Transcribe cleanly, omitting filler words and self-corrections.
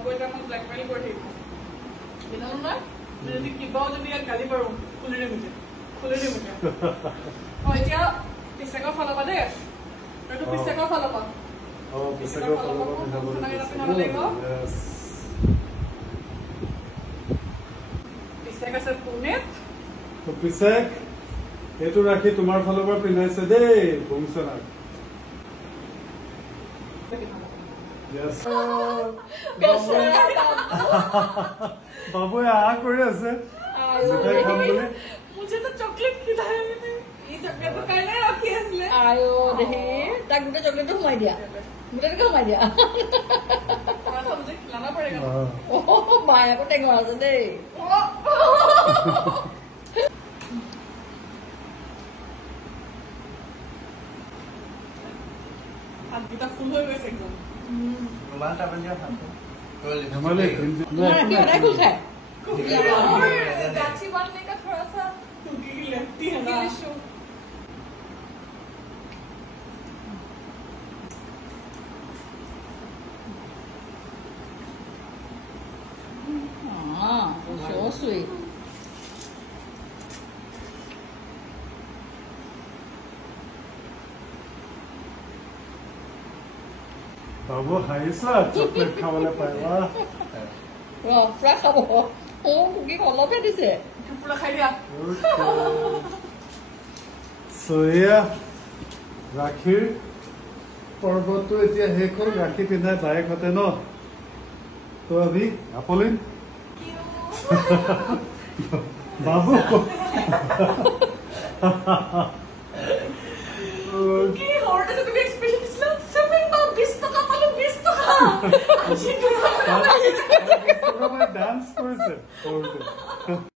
বাবু এটা আমাক ব্ল্যাকমেইল কৰি থাকিব জানো না যদি কিবাও যদি ইয়াত গালি পাৰো খুলি দিম এতিয়া পিছেকৰ ফালৰ পৰা দেই এইটো পিছেকৰ ফালৰ পৰা পিছেকৰ ফালৰ পৰা পিন্ধাব লাগিব পিছেক আছে পুনেত তো পিছেক এইটো ৰাখি তোমাৰ ফালৰ পৰা পিন্ধাইছে দেই বংশনাথ বাবুয়ে আহ কৰি আছে মিঠাই খাম বুলি मुझे तो चॉकलेट खिलाया ये चॉकलेट तो कहने रखी है इसलिए आयो देही तक मुझे चॉकलेट तो घुमाई दिया मुझे तो घुमाई दिया थोड़ा सा मुझे खिलाना पड़ेगा ओह माया को टेंगवा से दे हाथ गीता फुल हो गए एकदम रुमाल टा बन जा हाथ हमारे ना क्यों नहीं कुछ है गाछी बांधने का थोड़ा सा क्योंकि लेफ्टी है ना इशू हाँ so sweet বাবু হাইছা চকলেট খাবলৈ পাইবা wow fresh খাব ও কুকি অলপে দিছে पूरा खा लिया সয়া ৰাখীৰ পৰ্বটো এতিয়া শেষ হ'ল ৰাখী পিন্ধাই বায়েকহঁতে ন তো আমি আপলিন বাবু কি হরতে তো তুমি এক্সপ্রেশন দিছিলা 7 বা 20 টাকা পালো 20 টাকা আজি ডান্স কৰিছে